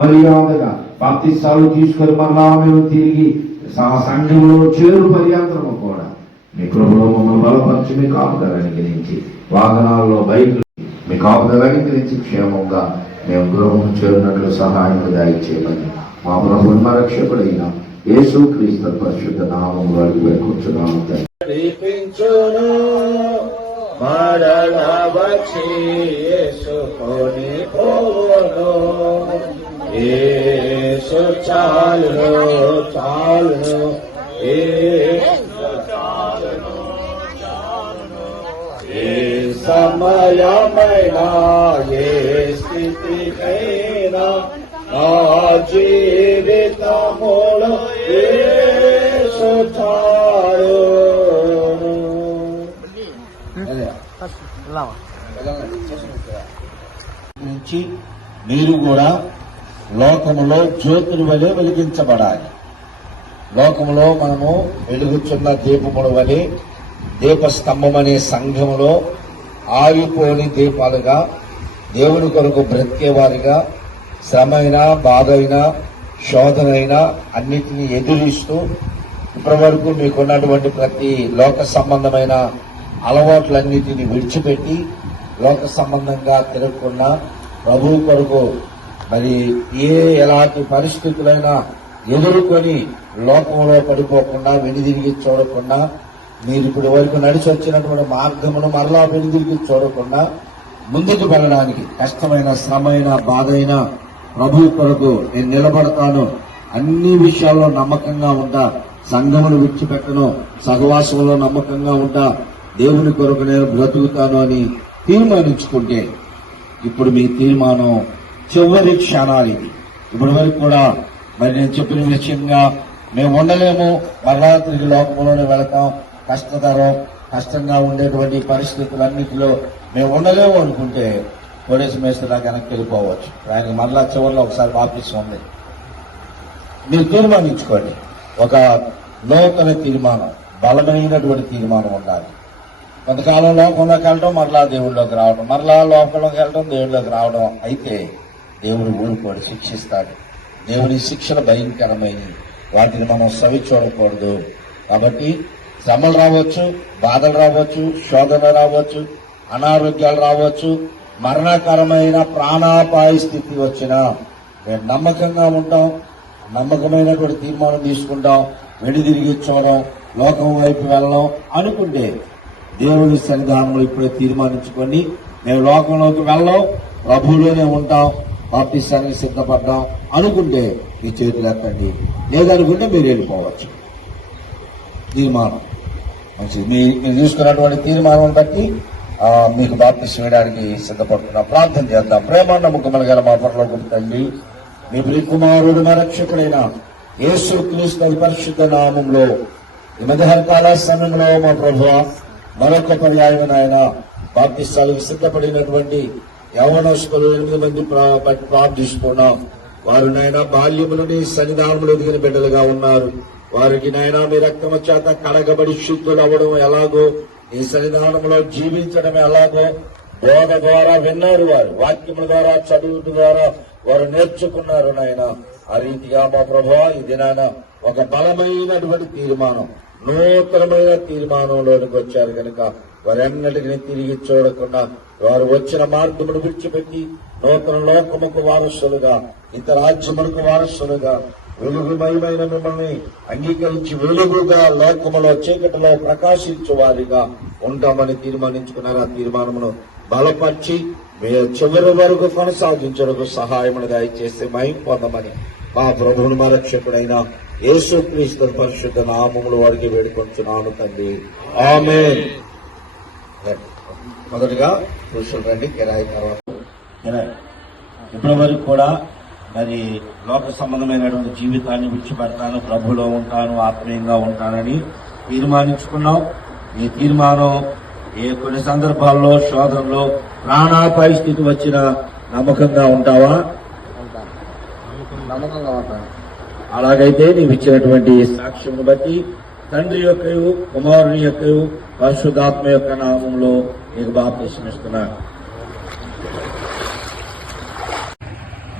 మర్యాదగా బాప్తిస్తాలు తీసుకొని మరలా మేము తిరిగి సంఘంలో చేరు పర్యంతరము కూడా మీ కృపలో మమ్మల్ని బలపరిచి మీ కాపుదలని గురించి వాహనాల్లో బైకులు మీ కాపుదలని గురించి క్షేమంగా మేము గృహం చేరినట్లు సహాయం దయచేయమని మా ప్రభువు మా రక్షకుడైన యేసుక్రీస్తు పరిశుద్ధ నామములో అడిగి వేడుకొంచున్నాము. యేసు చాలును చాలును ఏ సమయమైనా ఏ స్థితికైనా నా జీవితములో యేసు చాలును. నుంచి మీరు కూడా లోకములో జ్యోతుల వలె వెలిగించబడాలి. లోకములో మనము వెలుగుచున్న దీపముల వలె దీపస్తంభం అనే సంఘములో ఆగిపోని దీపాలుగా దేవుని కొరకు బ్రతికేవారిగా శ్రమైనా బాధైనా శోధనైనా అన్నిటినీ ఎదురిస్తూ ఇప్పటి వరకు మీకున్నటువంటి ప్రతి లోక సంబంధమైన అలవాట్లన్నిటినీ విడిచిపెట్టి లోక సంబంధంగా తిరగకుండా ప్రభువు కొరకు మరి ఎలాంటి పరిస్థితులైనా ఎదుర్కొని లోకంలో పడిపోకుండా వెనుదిరిగి చూడకుండా మీరు ఇప్పటి వరకు నడిచి వచ్చినటువంటి మార్గమును మరలా వెనుదిరిగి చూడకుండా ముందుకు వెళ్ళడానికి కష్టమైన శ్రమైన బాధైన ప్రభు కొరకు నేను నిలబడతాను, అన్ని విషయాల్లో నమ్మకంగా ఉంటా, సంఘమును విడిచిపెట్టను, సహవాసంలో నమ్మకంగా ఉంటా, దేవుని కొరకు నేను బ్రతుకుతాను అని తీర్మానించుకుంటే ఇప్పుడు మీ తీర్మానం చివరి క్షణాలు ఇది. ఇప్పటి వరకు కూడా మరి నేను చెప్పిన విషయంగా మేము ఉండలేము, మరలా తిరిగి లోకంలోనే వెళతాం, కష్టంగా ఉండేటువంటి పరిస్థితులన్నింటిలో మేము ఉండలేము అనుకుంటే పోలీసు మేస్త్రి దాకా వెనక్కి వెళ్ళిపోవచ్చు. ఆయనకి మరలా చివరిలో ఒకసారి బాప్తిసం ఉంది. మీరు తీర్మానించుకోండి, ఒక నూతన తీర్మానం, బలమైనటువంటి తీర్మానం ఉండాలి. కొంతకాలం లోకంలోకి వెళ్ళడం, మరలా దేవుళ్ళలోకి రావడం, మరలా లోకంలోకి వెళ్ళడం, దేవుళ్ళలోకి రావడం అయితే దేవుడు ఊరుకోడు, శిక్షిస్తాడు. దేవుని శిక్షలు భయంకరమైనవి, వాటిని మనం సవి చూడకూడదు. కాబట్టి శ్రమలు రావచ్చు, బాధలు రావచ్చు, శోధన రావచ్చు, అనారోగ్యాలు రావచ్చు, మరణకరమైన ప్రాణాపాయ స్థితి వచ్చినా మేము నమ్మకంగా ఉంటాం, నమ్మకమైనటువంటి తీర్మానం తీసుకుంటాం, వెనుదిరిగి చూడడం, లోకం వైపు వెళ్ళడం అనుకుంటే దేవుని సన్నిధానంలో ఇప్పుడే తీర్మానించుకొని మేము లోకంలోకి వెళ్ళాం, ప్రభువులోనే ఉంటాం, బాప్తిస్తానికి సిద్ధపడ్డాం అనుకుంటే మీ చేతులు ఎత్తండి, లేదనుకుంటే మీరు వెళ్ళిపోవచ్చు. తీర్మానం మంచిది. మీరు తీసుకున్నటువంటి తీర్మానం బట్టి మీకు బాప్తిసం వేయడానికి సిద్ధపడుతున్నాం. ప్రార్థన చేద్దాం. ప్రేమ నమ్మకములు గల మా పరలోకపు తండ్రి, మీ ప్రియకుమారుడు మా రక్షకుడైన యేసుక్రీస్తు పరిశుద్ధ నామంలో ఈ మధ్యాహ్నకాల సమయంలో మా ప్రభువా మరొక పర్యాయం ఆయన బాప్తిస్తాలకు సిద్ధపడినటువంటి యవనస్తులు 8 మంది ప్రార్థిస్తున్నాం. వారు నాయన బాల్యములని సన్నిధానంలో ఎదిగిన బిడ్డలుగా ఉన్నారు. వారికి నాయన మీ రక్తము చేత కడగబడి శుద్ధులు అవ్వడం ఎలాగో, ఈ సన్నిధానంలో జీవించడం ఎలాగో బోధ ద్వారా విన్నారు, వారు వాక్యముల ద్వారా చదువు ద్వారా వారు నేర్చుకున్నారు నాయన. ఆ రీతిగా మా ప్రభువా ఈ దినాన ఒక బలమైనటువంటి తీర్మానం, నూతనమైన తీర్మానంలోనికి వచ్చారు కనుక వారెన్నటిని తిరిగి చూడకుండా వారు వచ్చిన మార్గమును విడిచిపెట్టి నూతన లోకముకు వారసులుగా, ఇతర రాజ్యములకు వారసులుగా, వెలుగుమయమైన మిమ్మల్ని అంగీకరించి వెలుగుగా లోకములో చీకటిలో ప్రకాశించు వారిగా ఉంటామని తీర్మానించుకున్నారు. ఆ తీర్మానమును బలపరిచి చివరి వరకు కొనసాగించడానికి సహాయమును దయచేసి మహిమ పొందమని మా ప్రభువును మా రక్షకుడైన యేసుక్రీస్తు పరిశుద్ధ నామములు వారికి వేడుకొంచున్నాను తండ్రి, ఆమేన్. మొదటిగా పురుషులు రండి, కిరాయి తర్వాత ఇప్పటి వరకు కూడా మరి లోక సంబంధమైనటువంటి జీవితాన్ని విడిచిపెడతాను, ప్రభులో ఉంటాను, ఆత్మీయంగా ఉంటానని తీర్మానించుకున్నాం. ఈ తీర్మానం కొన్ని సందర్భాల్లో శోధనలో ప్రాణాపాయ స్థితి వచ్చినా నమ్మకంగా ఉంటావా? నమ్మకంగా ఉంటాను. అలాగైతే నీవు ఇచ్చినటువంటి సాక్ష్యం బట్టి తండ్రి యొక్కయు కుమారుని యొక్కయు పరిశుద్ధాత్మ యొక్క నామంలో నీకు బాప్తిసం ఇస్తున్నాను.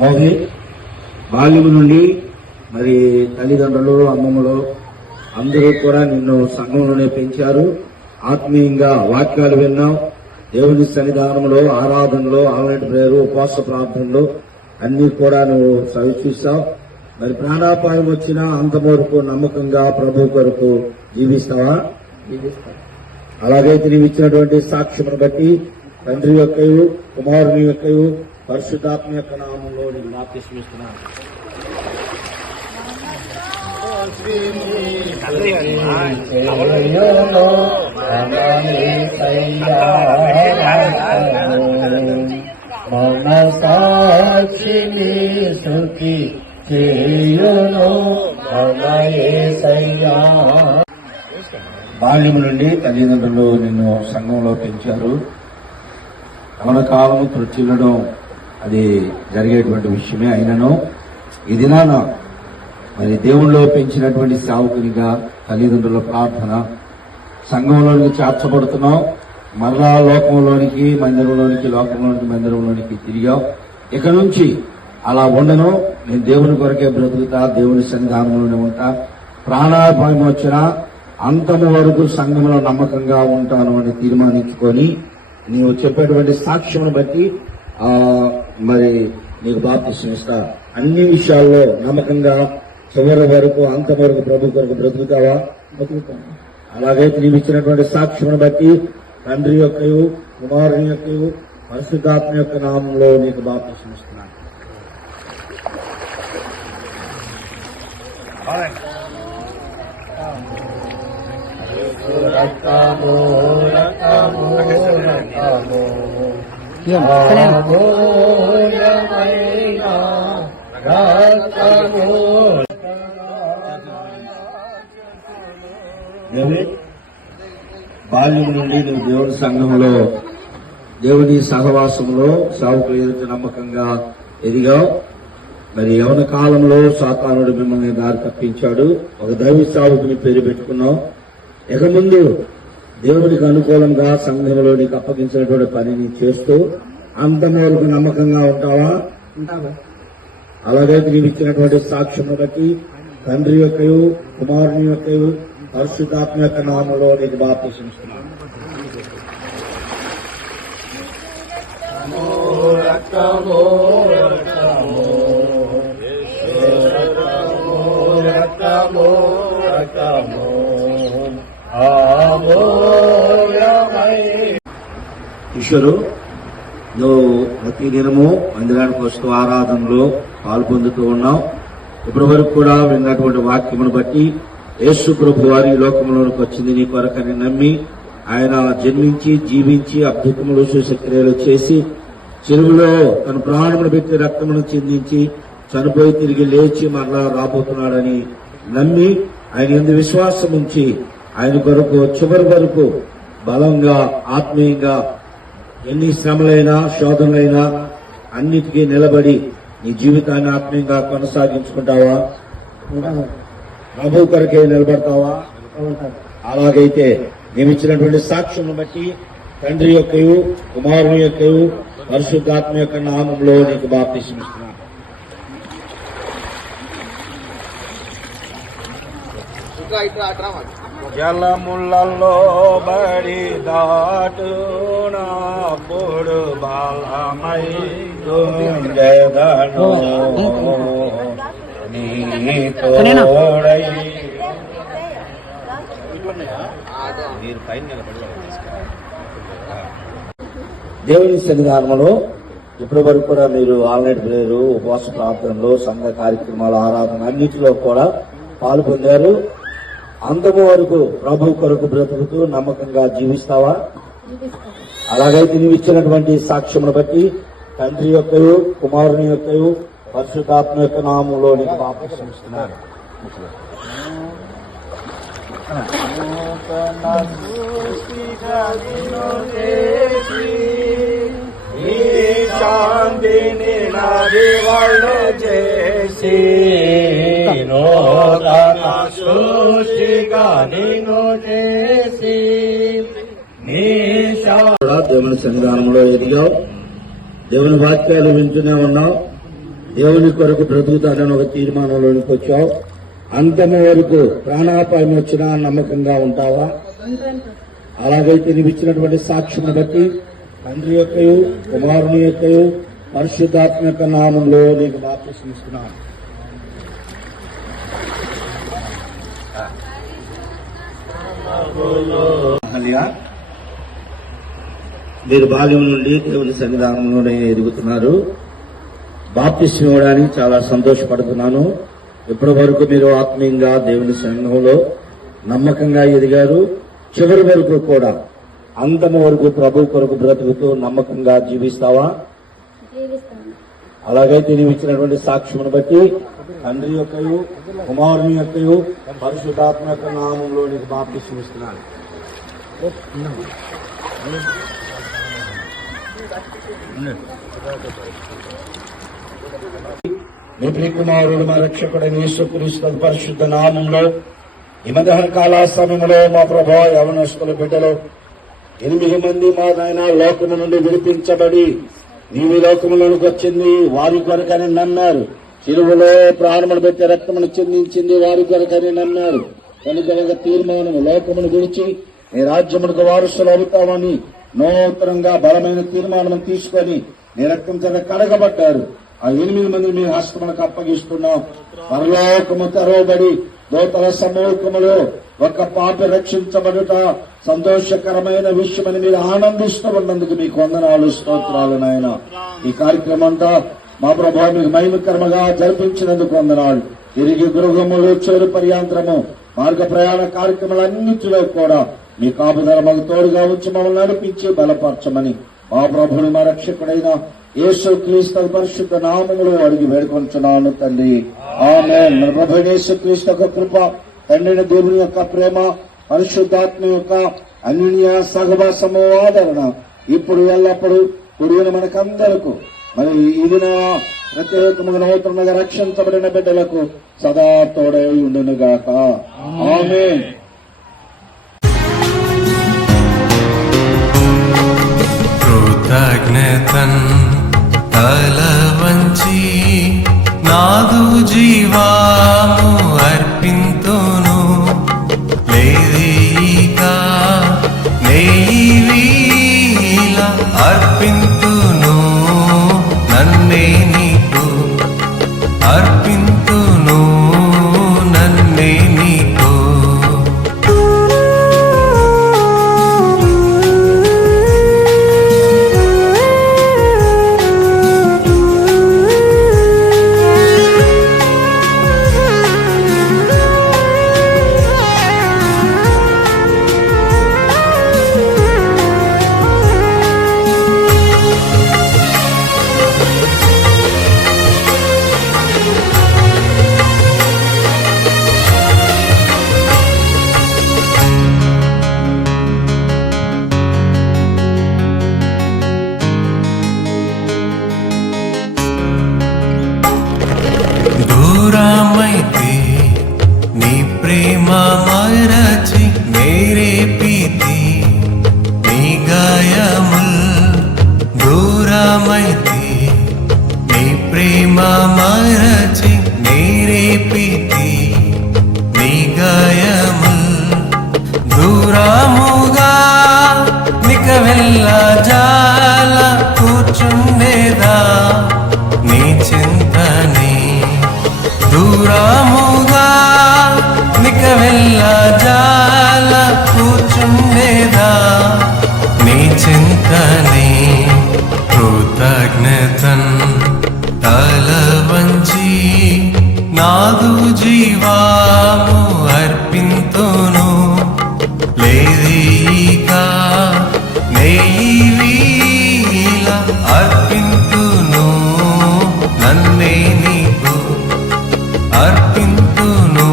మోహి బాల్యము నుండి మరి తల్లిదండ్రులు, అమ్మమ్మలు అందరూ కూడా నిన్ను సంఘంలోనే పెంచారు. ఆత్మీయంగా వాక్యాలు విన్నాం. దేవుని సన్నిధానంలో, ఆరాధనలో, ఆన్లైన్ ప్రేయర్, ఉపవాస ప్రార్థనలో అన్ని కూడా నువ్వు చవి చూస్తావు. మరి ప్రాణాపాయం వచ్చినా అంత వరకు నమ్మకంగా ప్రభు కొరకు జీవిస్తావా? అలాగైతే నీవు ఇచ్చినటువంటి సాక్ష్యమును బట్టి తండ్రి యొక్కయు, కుమారుని యొక్కయు, పరిశుద్ధాత్మ యొక్క నామంలో నేను బాప్తిస్మిస్తున్నాను. మనసాక్షిని స్తుతి చేయును యేసయ్యా. బాల్యము నుండి తల్లిదండ్రులు నిన్ను సంఘంలో పెంచారు. యవన కాలము తృచిల్లడం అది జరిగేటువంటి విషయమే. అయినను ఈ దినాన మరి దేవుళ్ళో పెంచినటువంటి సేవకునిగా తల్లిదండ్రుల ప్రార్థన సంఘంలోనికి చేర్చబడుతున్నాం. మరలా లోకంలోనికి, మందిరంలోనికి, లోకంలోనికి, మందిరంలోనికి తిరిగాం. ఇక నుంచి అలా ఉండను. నేను దేవుని కొరకే బ్రతుకుతా, దేవుని సన్నిధానంలోనే ఉంటా. ప్రాణాపాయం వచ్చినా అంతము వరకు సంఘంలో నమ్మకంగా ఉంటాను అని తీర్మానించుకొని నీవు చెప్పేటువంటి సాక్ష్యం బట్టి మరి నీకు బాప్తిసం ఇస్తా. అన్ని విషయాల్లో నమ్మకంగా చివరి వరకు, అంతం వరకు ప్రభు కొరకు బ్రతుకుతావా? బ్రతుకుతాను. అలాగైతే నీవు ఇచ్చినటువంటి సాక్ష్యం బట్టి తండ్రి యొక్కయు, కుమారుని యొక్కయు, పరిశుద్ధాత్మ యొక్క నామంలో నీకు బాప్తిసం ఇస్తున్నాను. బాల్యం నుండి నువ్వు దేవుని సంఘంలో, దేవుని సహవాసంలో సావుకులు ఎదుట నమ్మకంగా ఎదిగావు. మరి యవన కాలంలో సాతానుడు మిమ్మల్ని దారి తప్పించాడు. ఒక దైవ సావుకుని పేరు పెట్టుకున్నావు. ఇక ముందు దేవునికి అనుకూలంగా సంఘంలో నీకు అప్పగించినటువంటి పనిని చేస్తూ అంతం వరకు నమ్మకంగా ఉంటావా? అలాగైతే నీవు ఇచ్చినటువంటి సాక్ష్యం బట్టి తండ్రి యొక్కయు, కుమారుని యొక్కయు, పరిశుద్ధాత్మ యొక్క నామంలో నీకు బాప్తిసం ఇస్తున్నాను. ఈశ్వరు, నువ్వు ప్రతి దినము మందిరానికి వస్తూ ఆరాధనలో పాల్పొందుతూ ఉన్నావు. ఇప్పటి వరకు కూడా విన్నటువంటి వాక్యమును బట్టి యేసు ప్రభు వారి లోకంలోనికి వచ్చింది నీ కొరకని నమ్మి ఆయన జన్మించి, జీవించి, అద్భుతములు, సూచక్రియలు చేసి చెరువులో తన ప్రాణమును పెట్టి రక్తమును చిందించి చనిపోయి తిరిగి లేచి మరలా రాబోతున్నాడని నమ్మి ఆయన యందు విశ్వాసం ఉంచి ఆయన కొరకు చివరి వరకు బలంగా, ఆత్మీయంగా ఎన్ని శ్రమలైనా, శోధనలైనా అన్నిటికీ నిలబడి నీ జీవితాన్ని ఆత్మీయంగా కొనసాగించుకుంటావా? ప్రభు కొరకే నిలబడతావా? అలాగైతే నేమిచ్చినటువంటి సాక్ష్యం బట్టి తండ్రి యొక్కయు, కుమారుని యొక్కయు, పరిశుద్ధాత్మ యొక్క నామంలో నీకు బాప్తిసం ఇస్తున్నాను. జలములలో బడి దాటునా పొడు బాలమై జగను నీ తోడై. దేవుని సన్నిధానంలో ఇప్పటి వరకు కూడా మీరు ఆన్లైన్ ప్రేయర్, ఉపవాస ప్రార్థనలో, సంఘ కార్యక్రమాలు, ఆరాధన అన్నింటిలో కూడా పాలు పొందారు. అంతము వరకు ప్రభు కొరకు బ్రతుకుతూ నమ్మకంగా జీవిస్తావా? అలాగైతే నీవు ఇచ్చినటువంటి సాక్ష్యమును బట్టి తండ్రి యొక్కయు, కుమారుని యొక్కయు, పరిశుద్ధాత్మ యొక్క నామంలో నీకు బాప్తిసం ఇస్తున్నాను. శాంతిని నాది వాళ్ళు చేసి నూతన సృష్టిగా నిన్ను చేసి దేవుని సన్నిధానంలో ఎదిగావు. దేవుని వాక్యాలు వింటూనే ఉన్నావు. దేవుని కొరకు బ్రతుకుతానని ఒక తీర్మానంలోనికి వచ్చావు. అంతము వరకు ప్రాణాపాయం వచ్చినా నమ్మకంగా ఉంటావా? అలాగైతే నీవు ఇచ్చినటువంటి సాక్ష్యం బట్టి తండ్రి యొక్కయు కుమారుని యొక్కయు పరిశుద్ధాత్మ యొక్క నామంలో నీకు బాప్తిస్మం ఇస్తున్నాను. మీరు బాల్యం నుండి దేవుని సన్నిధానంలోనే ఎదుగుతున్నారు. బాప్తిస్మం ఇవ్వడానికి చాలా సంతోషపడుతున్నాను. ఇప్పటి వరకు మీరు ఆత్మీయంగా దేవుని సన్నిధానంలో నమ్మకంగా ఎదిగారు. చివరి వరకు కూడా అంతము వరకు ప్రభు కొరకు బ్రతుకుతూ నమ్మకంగా జీవిస్తావా? అలాగైతే నీవు ఇచ్చినటువంటి సాక్ష్యమును బట్టి తండ్రి యొక్కయు కుమారుని యొక్కయు పరిశుద్ధాత్మ యొక్క నామంలో నీకు బాప్తిస్మం ఇస్తున్నాను. మీ ప్రియకుమారుడు మా రక్షకుడైన యేసుక్రీస్తు పరిశుద్ధ నామంలో ఈ మధ్యాహ్న కాల సమయంలో మా ప్రభా యవనస్తుల బిడ్డలు 8 మంది మా నాయన లోకము నుండి విడిపించబడి నీవి లోకములోనికి వచ్చింది వారి కొరకని నమ్మారు. చిలువలో ప్రాణములు పెట్టి రక్తమును చెందించింది వారి కొరకని నమ్మారు. కనుక ఒక తీర్మానం లోకమును విడిచి నీ రాజ్యమునకు వారసులు అవుతామని నూతనంగా బలమైన తీర్మానం తీసుకొని నీ రక్తం చేత కడగబడ్డారు. ఆ 8 మంది మీ హస్తములకు అప్పగిస్తున్నాం. పరలోకము తెరవబడి దూతల సమూహములో ఒక పాప రక్షించబడుట సంతోషకరమైన విషయమని మీరు ఆనందిస్తూ ఉన్నందుకు మీకు వందనాలు, స్తోత్రాలు నాయన. ఈ కార్యక్రమం అంతా మా ప్రభావం మీకు మహిమకరముగా జరిపించినందుకు వందనాలు. తిరిగి గృహములు చేరు పర్యాంతరము మార్గ ప్రయాణ కార్యక్రమాలన్నింటిలో కూడా మీ కాపుదల మాకు తోడుగా ఉంచి మమ్మల్ని నడిపించి బలపరచమని మా ప్రభుని మా రక్షకుడైన యేసుక్రీస్తు పరిశుద్ధ నామములో అడిగి వేడుకొంచున్నాను తండ్రి, ఆమేన్. మన ప్రభు యేసుక్రీస్తు యొక్క కృప, తండ్రిని దేవుని యొక్క ప్రేమ, పరిశుద్ధాత్మ యొక్క అన్యోన్య సహవాసము ఆదరణ ఇప్పుడు ఎల్లప్పుడు పొడిగిన మనకందరకు మరి ఇది ప్రత్యేకముగా నూతనంగా రక్షించబడిన బిడ్డలకు సదా తోడై ఉండునుగాక. ఆమేన్. కృతజ్ఞతన్ తల వంచి నాదు జీవాము అర్పింతును లేదిక నెయ్యిల అర్పింతును నన్నే నీకు అర్పింతును నన్నే నీకు. దూరమైతే నీ ప్రేమ మరచి మేరే పీతి నీ గాయముల్. దూరమైతే నీ ప్రేమ మరచి మేరే పీతి నీ గాయముల్. దూరముగా నిక వెళ్ళ జాల కూర్చుండేదా నీ చింతనే. దూరముగా నిక వెళ్ళ జాల కూర్చుండేదా నీ చింతనే. కృతజ్ఞతన్ తల వంచి నాదు జీవాము అర్పింతును లేదిక నెయ్యిల అర్పింతును నన్నే నీకు అర్పింతును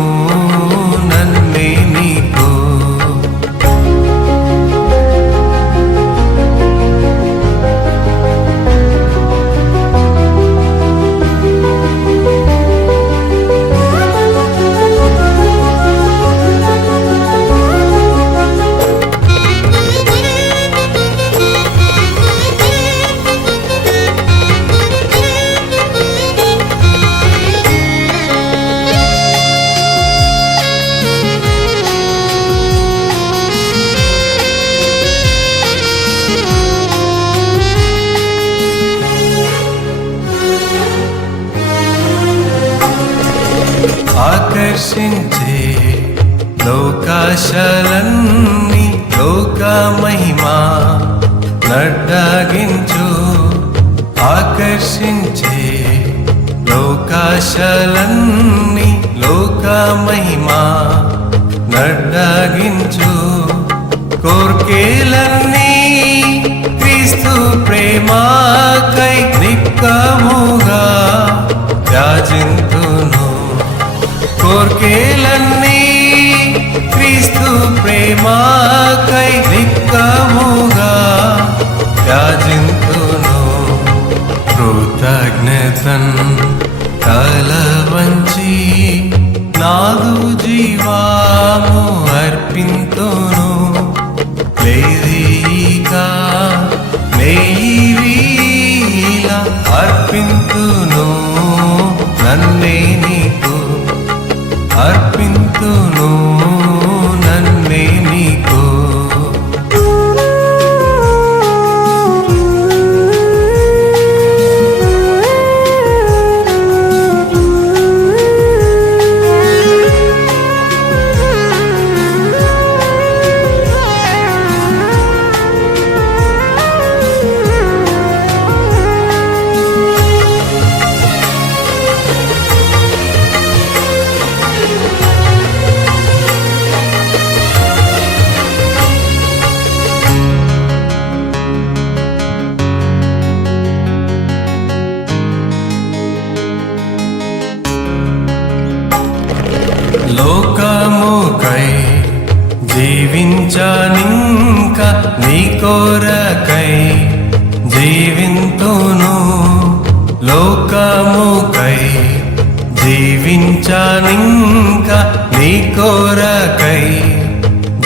నన్నే నీకు. ఆకర్షించే లోకాశలన్నీ లోక మహిమా నడ్డాగించు ఆకర్షించే లోకాశలన్నీ లోక మహిమా నడ్డాగించు కోర్కేలన్నీ క్రీస్తు ప్రేమకై నిక్కముగా యాచింతును కోర్కేలన్నీ క్రీస్తు ప్రేమకై నిక్కముగా యాచింతును కృతజ్ఞతన్ తల వంచి నాదు జీవాము అర్పింతును లేదిగా నెయ్యివీల అర్పింతును నన్నే నీకు అర్పింతును నన్నే నీకు లోకముకై జీవించానింక నీ కోరకై జీవింతును లోకముకై జీవించానింక నీ కోరకై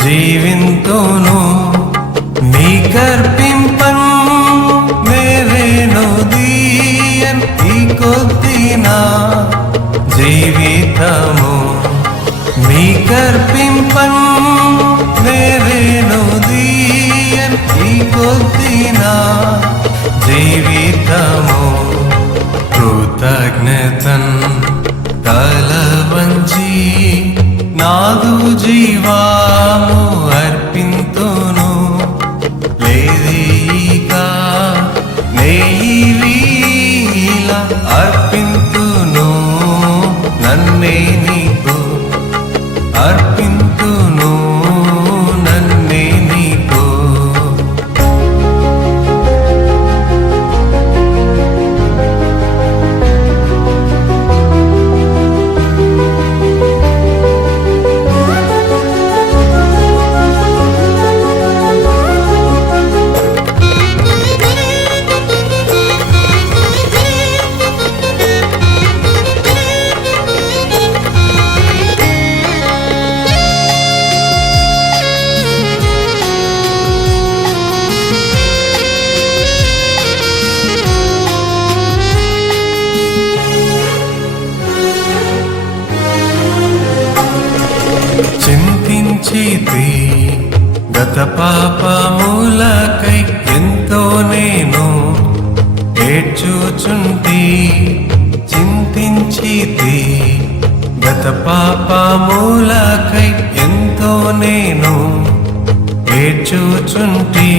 జీవింతును నీ కర్పింపన్ మేవేను దీయన్ ఈ కొద్దినా జీవితము నీ కర్పింపన్ నేరేను దీయన్ ఈ కొద్దినా జీవితము కృతజ్ఞతన్ తల వంచి నాదు జీవాము అర్పింతును లేదిగా నెయ్యివీల అర్పింతును నన్నే నీకు అర్పింతును నన్నే నీకు చింతించితి గత పాపములకై ఎంతో నేను ఏడ్చుచుంటి చింతించితి గత పాపములకై ఎంతో నేను ఏడ్చుచుంటి